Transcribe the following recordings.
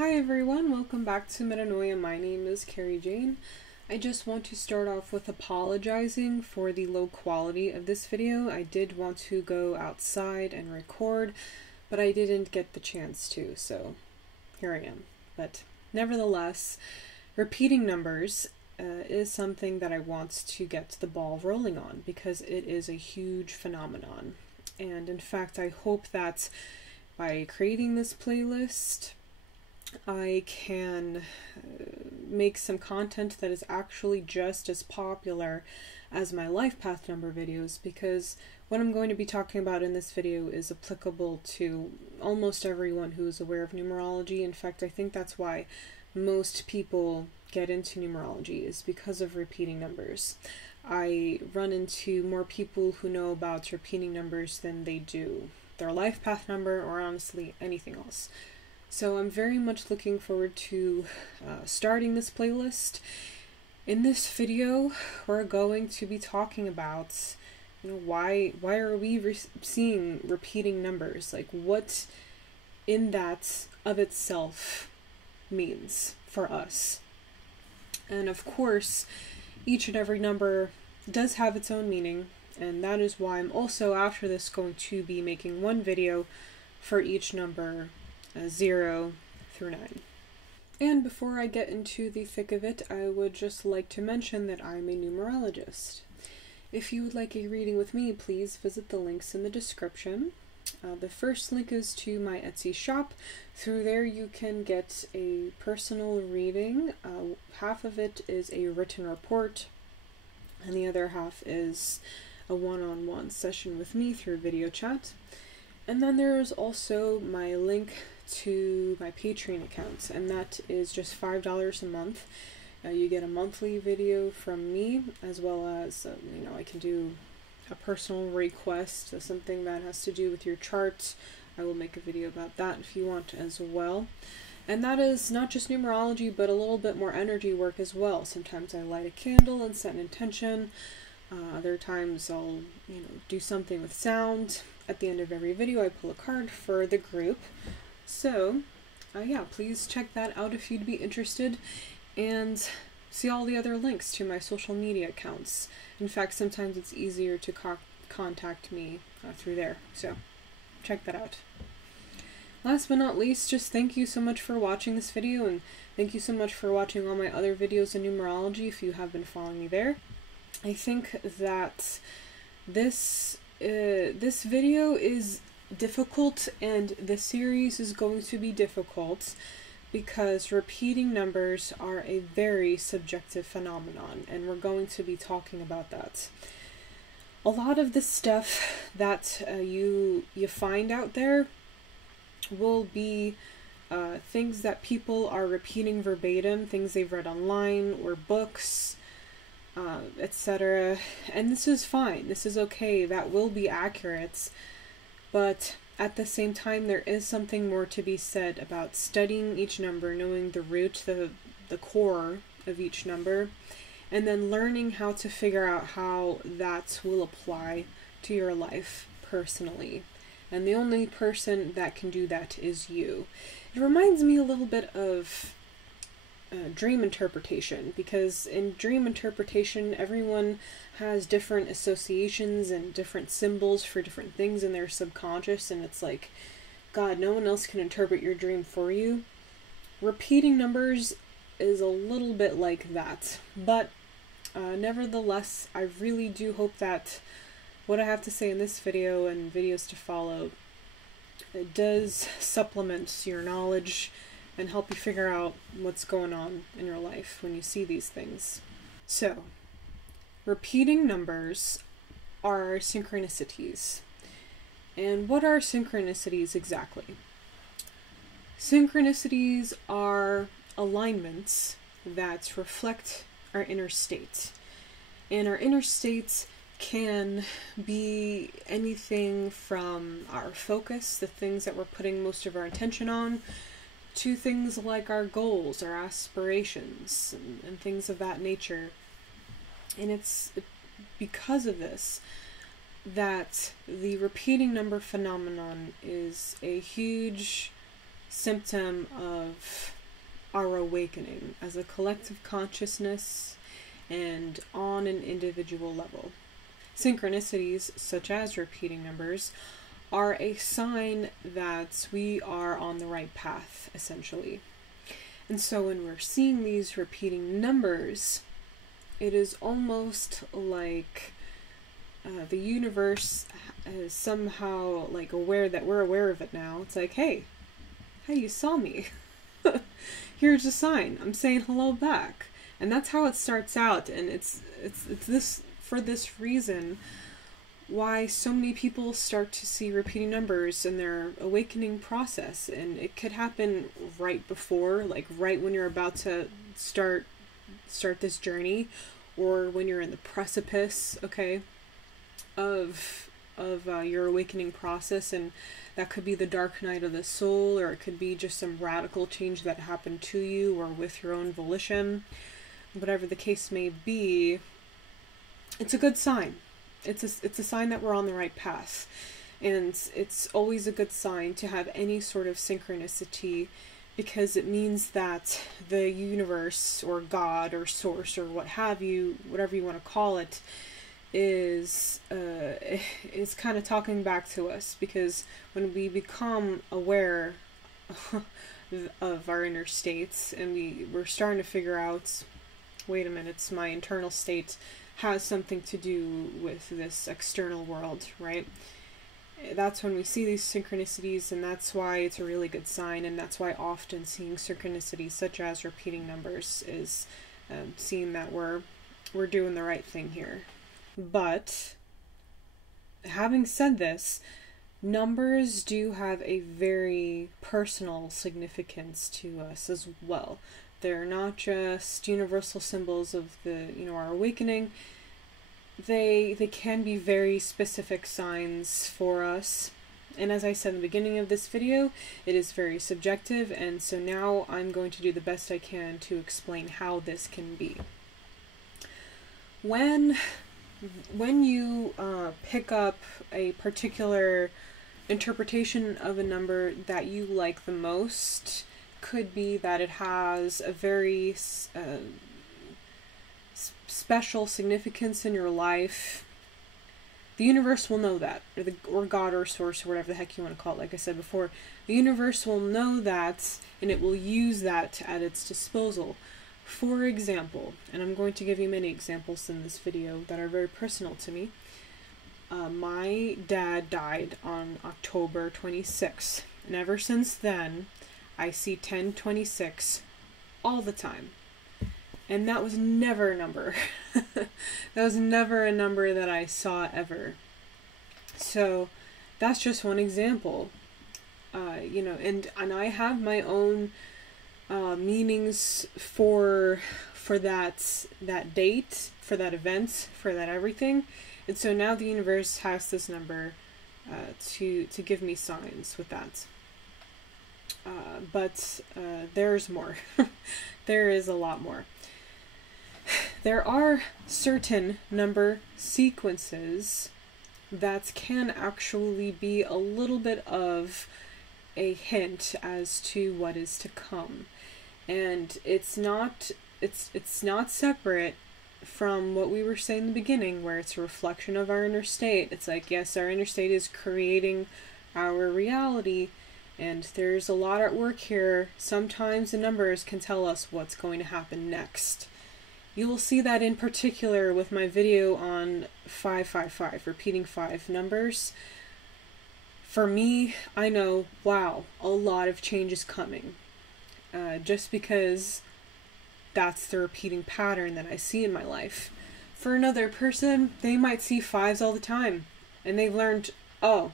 Hi everyone, welcome back to Metanoia. My name is Carrie Jane. I just want to start off with apologizing for the low quality of this video. I did want to go outside and record, but I didn't get the chance to, so here I am. But nevertheless, repeating numbers is something that I want to get the ball rolling on because it is a huge phenomenon. And in fact, I hope that by creating this playlist, I can make some content that is actually just as popular as my life path number videos, because what I'm going to be talking about in this video is applicable to almost everyone who is aware of numerology. In fact, I think that's why most people get into numerology, is because of repeating numbers. I run into more people who know about repeating numbers than they do their life path number or honestly anything else. So I'm very much looking forward to starting this playlist. In this video, we're going to be talking about, why are we seeing repeating numbers? Like, what in that of itself means for us. And of course, each and every number does have its own meaning, and that is why I'm also after this going to be making one video for each number 0 through 9. And before I get into the thick of it, I would just like to mention that I'm a numerologist. If you would like a reading with me, please visit the links in the description. The first link is to my Etsy shop. Through there you can get a personal reading. Half of it is a written report, and the other half is a one-on-one session with me through video chat. And then there is also my link to my Patreon account, and that is just $5 a month. You get a monthly video from me, as well as, I can do a personal request, something that has to do with your chart. I will make a video about that if you want as well. And that is not just numerology, but a little bit more energy work as well. Sometimes I light a candle and set an intention. Other times I'll, do something with sound. At the end of every video, I pull a card for the group. So, yeah, please check that out if you'd be interested, and see all the other links to my social media accounts. In fact, sometimes it's easier to contact me through there, so check that out. Last but not least, just thank you so much for watching this video, and thank you so much for watching all my other videos in numerology if you have been following me there. I think that this video is difficult, and the series is going to be difficult because repeating numbers are a very subjective phenomenon, and we're going to be talking about that. A lot of the stuff that you find out there will be things that people are repeating verbatim, things they've read online or books, etc. And this is fine, this is okay, that will be accurate. But at the same time, there is something more to be said about studying each number, knowing the root, the core of each number, and then learning how to figure out how that will apply to your life personally. And the only person that can do that is you. It reminds me a little bit of dream interpretation, because in dream interpretation everyone has different associations and different symbols for different things in their subconscious, and it's like, God, no one else can interpret your dream for you. Repeating numbers is a little bit like that, but nevertheless, I really do hope that what I have to say in this video and videos to follow, it does supplement your knowledge and help you figure out what's going on in your life when you see these things. So, repeating numbers are synchronicities. And what are synchronicities exactly? Synchronicities are alignments that reflect our inner state. And our inner states can be anything from our focus, the things that we're putting most of our attention on, to things like our goals, our aspirations, and things of that nature. And it's because of this that the repeating number phenomenon is a huge symptom of our awakening as a collective consciousness and on an individual level. Synchronicities, such as repeating numbers, are a sign that we are on the right path, essentially. And so when we're seeing these repeating numbers, it is almost like the universe is somehow like aware that we're aware of it now. It's like, hey, you saw me. Here's a sign. I'm saying hello back. And that's how it starts out. And it's this, for this reason, why so many people start to see repeating numbers in their awakening process. And it could happen right before, like right when you're about to start this journey, or when you're in the precipice, okay, of your awakening process. And that could be the dark night of the soul, or it could be just some radical change that happened to you or with your own volition. Whatever the case may be, it's a good sign. It's a sign that we're on the right path. And it's always a good sign to have any sort of synchronicity, because it means that the universe or God or source or what have you, whatever you want to call it, is kind of talking back to us. Because when we become aware of our inner states, and we're starting to figure out, wait a minute, my internal state has something to do with this external world, right? That's when we see these synchronicities, and that's why it's a really good sign. And that's why often seeing synchronicities such as repeating numbers is seeing that we're doing the right thing here. But having said this, numbers do have a very personal significance to us as well. They're not just universal symbols of our awakening. They can be very specific signs for us. And as I said in the beginning of this video, it is very subjective, and so now I'm going to do the best I can to explain how this can be. When you pick up a particular interpretation of a number that you like the most, could be that it has a very special significance in your life. The universe will know that, or God or source or whatever the heck you want to call it. Like I said before, the universe will know that, and it will use that at its disposal. For example, and I'm going to give you many examples in this video that are very personal to me. My dad died on October 26th, and ever since then, I see 1026 all the time. And that was never a number. That was never a number that I saw ever. So that's just one example. And I have my own meanings for that date, for that event, for that everything. And so now the universe has this number to give me signs with that. But there's more. There is a lot more. There are certain number sequences that can actually be a little bit of a hint as to what is to come. And it's not separate from what we were saying in the beginning, where it's a reflection of our inner state. It's like, yes, our inner state is creating our reality, and there's a lot at work here. Sometimes the numbers can tell us what's going to happen next. You will see that in particular with my video on 555, repeating 5 numbers. For me, I know, wow, a lot of change is coming. Just because that's the repeating pattern that I see in my life. For another person, they might see 5s all the time, and they've learned, oh,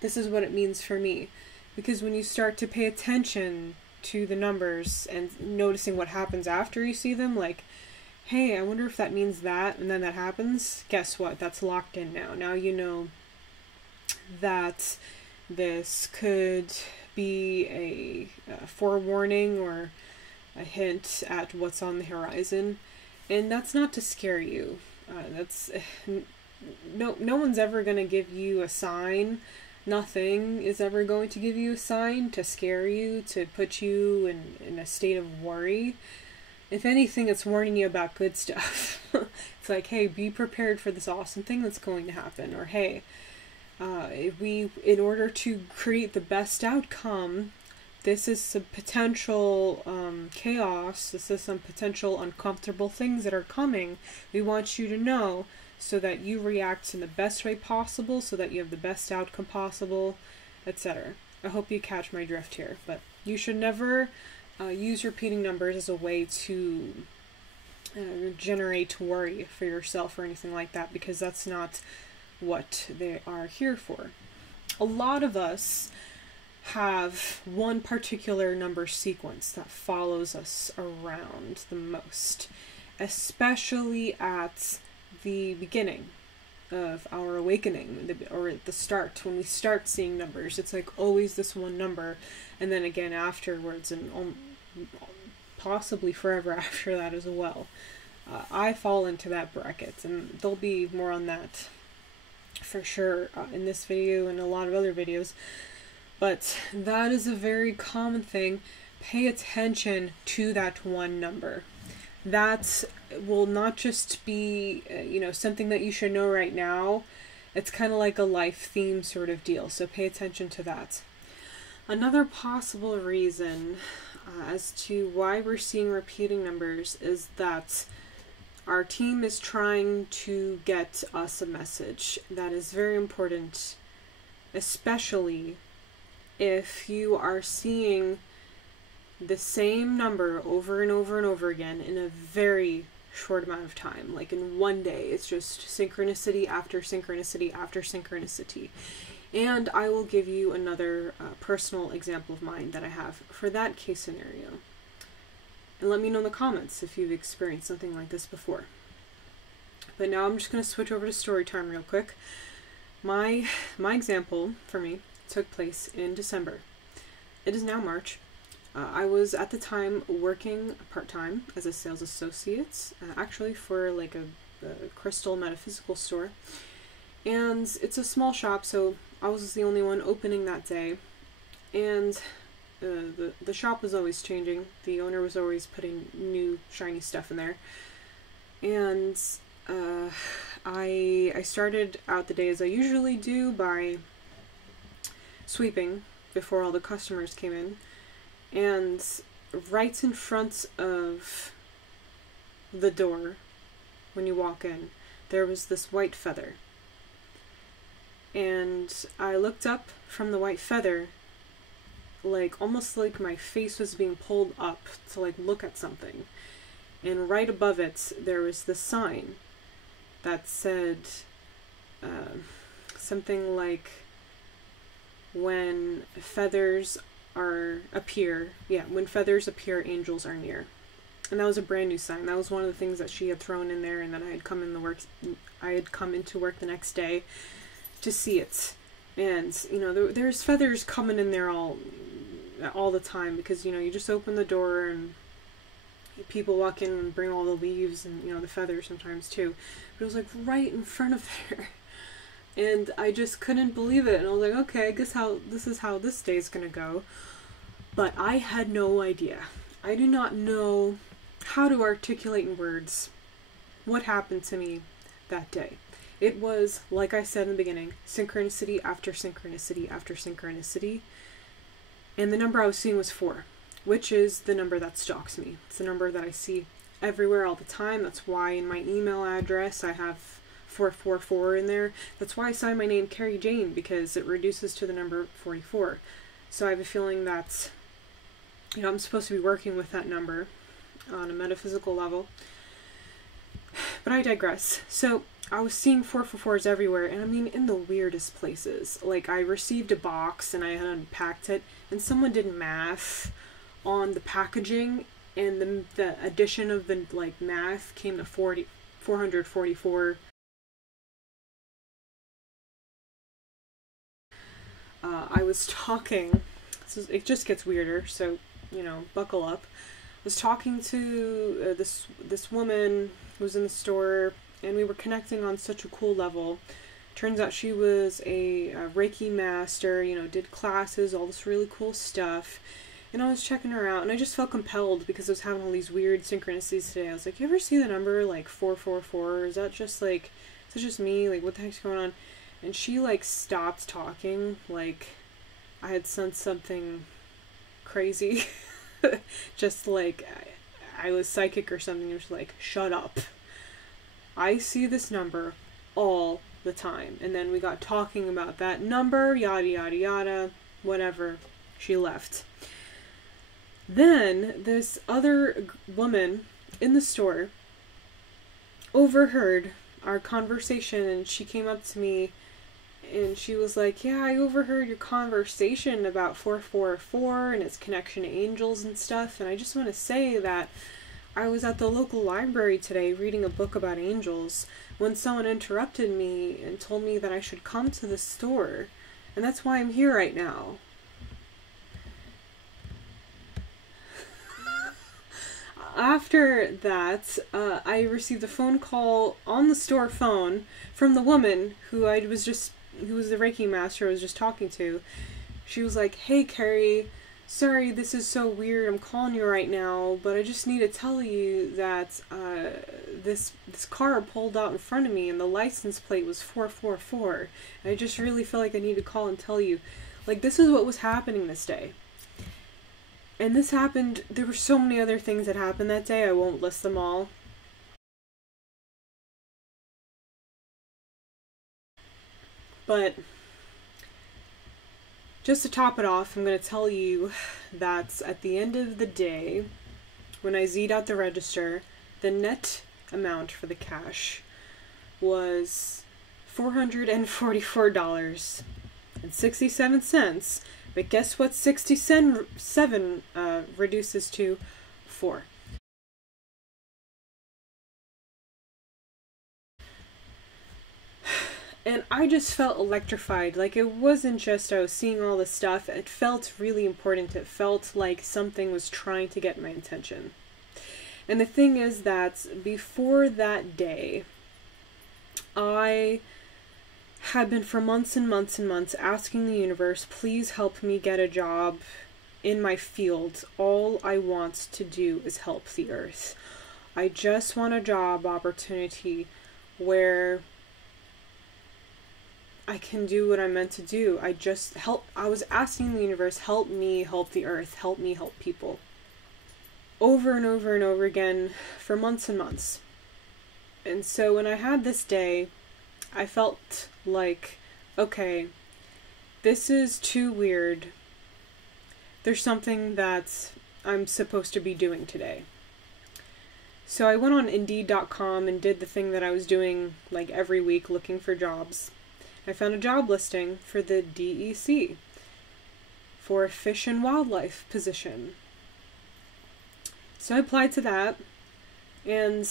this is what it means for me. Because when you start to pay attention to the numbers and noticing what happens after you see them, like, hey, I wonder if that means that, and then that happens, guess what? That's locked in now. Now you know that this could be a forewarning or a hint at what's on the horizon. And that's not to scare you. No one's ever going to give you a sign Nothing is ever going to give you a sign to scare you, to put you in a state of worry. If anything, it's warning you about good stuff. It's like, hey, be prepared for this awesome thing that's going to happen. Or, hey, in order to create the best outcome, this is some potential chaos, this is some potential uncomfortable things that are coming. We want you to know so that you react in the best way possible, so that you have the best outcome possible, etc. I hope you catch my drift here, but you should never use repeating numbers as a way to generate worry for yourself or anything like that, because that's not what they are here for. A lot of us have one particular number sequence that follows us around the most, especially at the beginning of our awakening, or at the start, when we start seeing numbers. It's like always this one number, and then again afterwards, and possibly forever after that as well. I fall into that bracket, and there'll be more on that for sure in this video and a lot of other videos. But that is a very common thing. Pay attention to that one number. That will not just be, something that you should know right now. It's kind of like a life theme sort of deal, so pay attention to that. Another possible reason as to why we're seeing repeating numbers is that our team is trying to get us a message that is very important, especially if you are seeing the same number over and over and over again in a very short amount of time. Like in one day, it's just synchronicity after synchronicity after synchronicity. And I will give you another personal example of mine that I have for that case scenario. And let me know in the comments if you've experienced something like this before. But now I'm just going to switch over to story time real quick. My example, for me, took place in December. It is now March. I was at the time working part-time as a sales associate, actually for like a crystal metaphysical store. And it's a small shop, so I was the only one opening that day. And the shop was always changing. The owner was always putting new shiny stuff in there. And I started out the day as I usually do by sweeping before all the customers came in. And right in front of the door, when you walk in, there was this white feather. And I looked up from the white feather, like almost like my face was being pulled up to like look at something. And right above it, there was this sign that said something like, when feathers appear, angels are near. And that was a brand new sign. That was one of the things that she had thrown in there, and then I had come into work the next day to see it. And there's feathers coming in there all the time, because you just open the door and people walk in and bring all the leaves and the feathers sometimes too. But it was like right in front of there. And I just couldn't believe it. And I was like, okay, I guess this is how this day's gonna go. But I had no idea. I do not know how to articulate in words what happened to me that day. It was, like I said in the beginning, synchronicity after synchronicity after synchronicity. And the number I was seeing was 4, which is the number that stalks me. It's the number that I see everywhere all the time. That's why in my email address I have 444 in there. That's why I signed my name Carrie Jane, because it reduces to the number 44. So I have a feeling that I'm supposed to be working with that number on a metaphysical level. But I digress. So I was seeing 444s everywhere, and I mean in the weirdest places. Like I received a box and I had unpacked it, and someone did math on the packaging, and the addition of the math came to 444. I was talking, it just gets weirder, so buckle up. I was talking to this woman who was in the store, and we were connecting on such a cool level, Turns out she was a Reiki master, you know, did classes, all this really cool stuff. And I was checking her out, and I just felt compelled because I was having all these weird synchronicities today. I was like, you ever see the number, like, 444? Is that just me? Like, what the heck's going on? And she, like, stopped talking, like, I had sensed something crazy. Just, like, I was psychic or something. It was like, shut up. I see this number all the time. And then we got talking about that number, yada, yada, yada, whatever. She left. Then this other woman in the store overheard our conversation, and she came up to me and she was like, yeah, I overheard your conversation about 444 and its connection to angels and stuff. And I just want to say that I was at the local library today reading a book about angels when someone interrupted me and told me that I should come to the store. And that's why I'm here right now. After that, I received a phone call on the store phone from the woman who was the Reiki master I was just talking to. She was like, hey Carrie, sorry this is so weird, I'm calling you right now, but I just need to tell you that this car pulled out in front of me and the license plate was 444. And I just really feel like I need to call and tell you. Like, this is what was happening this day. And this happened, there were so many other things that happened that day, I won't list them all. But, just to top it off, I'm going to tell you that at the end of the day, when I Z'd out the register, the net amount for the cash was $444.67. But guess what 67 reduces to? 4. And I just felt electrified. Like, it wasn't just I was seeing all this stuff. It felt really important. It felt like something was trying to get my attention. And the thing is that before that day, I had been for months and months and months asking the universe, please help me get a job in my field. All I want to do is help the earth. I just want a job opportunity where I can do what I'm meant to do. I was asking the universe, help me help the earth, help me help people. Over and over and over again for months and months. And so when I had this day, I felt like, okay, this is too weird. There's something that I'm supposed to be doing today. So I went on Indeed.com and did the thing that I was doing like every week, looking for jobs. I found a job listing for the DEC for a fish and wildlife position. So I applied to that, and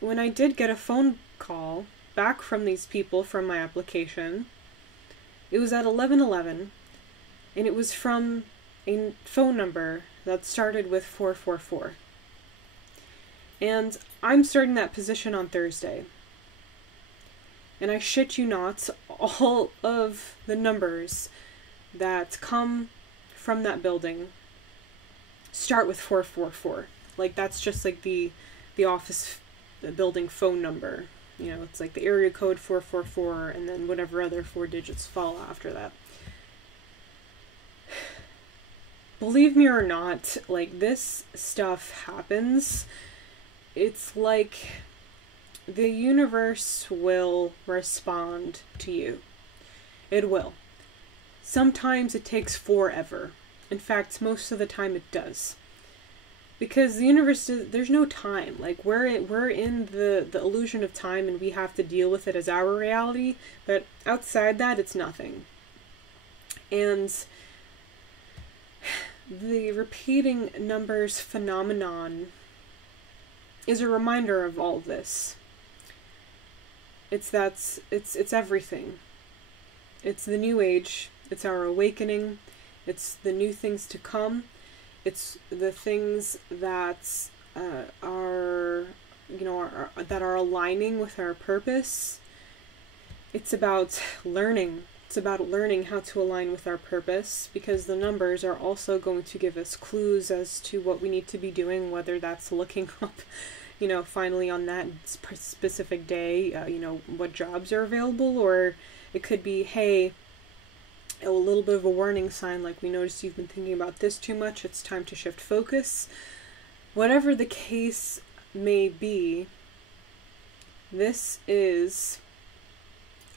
when I did get a phone call back from these people from my application, it was at 11:11, and it was from a phone number that started with 444. And I'm starting that position on Thursday. And I shit you not, all of the numbers that come from that building start with 444. Like, that's just like the office, the building phone number. You know, it's like the area code 444 and then whatever other 4 digits follow after that. Believe me or not, like, this stuff happens. It's like the universe will respond to you. It will. Sometimes it takes forever. In fact, most of the time it does. Because the universe, there's no time. Like, we're in the illusion of time, and we have to deal with it as our reality. But outside that, it's nothing. And the repeating numbers phenomenon is a reminder of all this. It's everything. It's the new age. It's our awakening. It's the new things to come. It's the things that are aligning with our purpose. it's about learning. It's about learning how to align with our purpose, because the numbers are also going to give us clues as to what we need to be doing, whether that's looking up, finally on that specific day, what jobs are available, or it could be, hey, a little bit of a warning sign, like we noticed you've been thinking about this too much, it's time to shift focus. Whatever the case may be, this is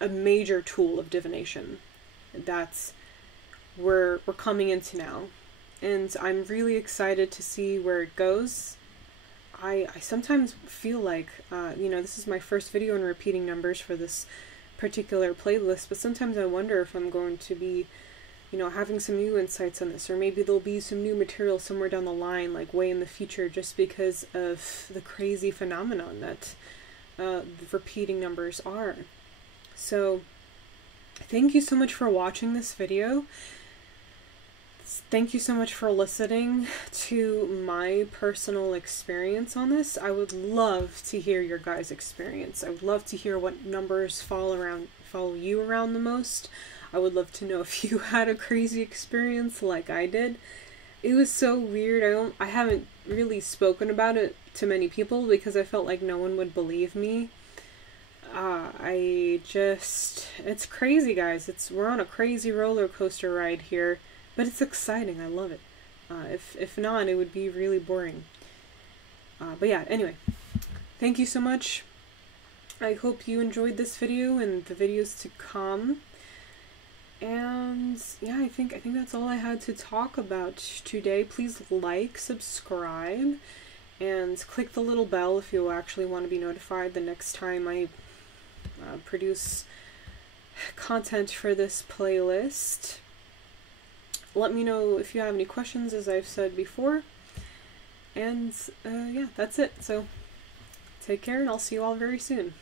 a major tool of divination that's we're coming into now. And I'm really excited to see where it goes. I sometimes feel like, this is my first video on repeating numbers for this particular playlist, but sometimes I wonder if I'm going to be, having some new insights on this, or maybe there'll be some new material somewhere down the line, like way in the future, just because of the crazy phenomenon that the repeating numbers are. So, thank you so much for watching this video. Thank you so much for listening to my personal experience on this. I would love to hear your guys' experience. I would love to hear what numbers follow you around the most. I would love to know if you had a crazy experience like I did. It was so weird. I haven't really spoken about it to many people because I felt like no one would believe me. It's crazy, guys. We're on a crazy roller coaster ride here, but it's exciting. I love it. If not, it would be really boring. But yeah, anyway, thank you so much. I hope you enjoyed this video and the videos to come. And yeah, I think that's all I had to talk about today. Please like, subscribe, and click the little bell if you actually want to be notified the next time I produce content for this playlist. Let me know if you have any questions, as I've said before. And yeah, that's it. So take care, and I'll see you all very soon.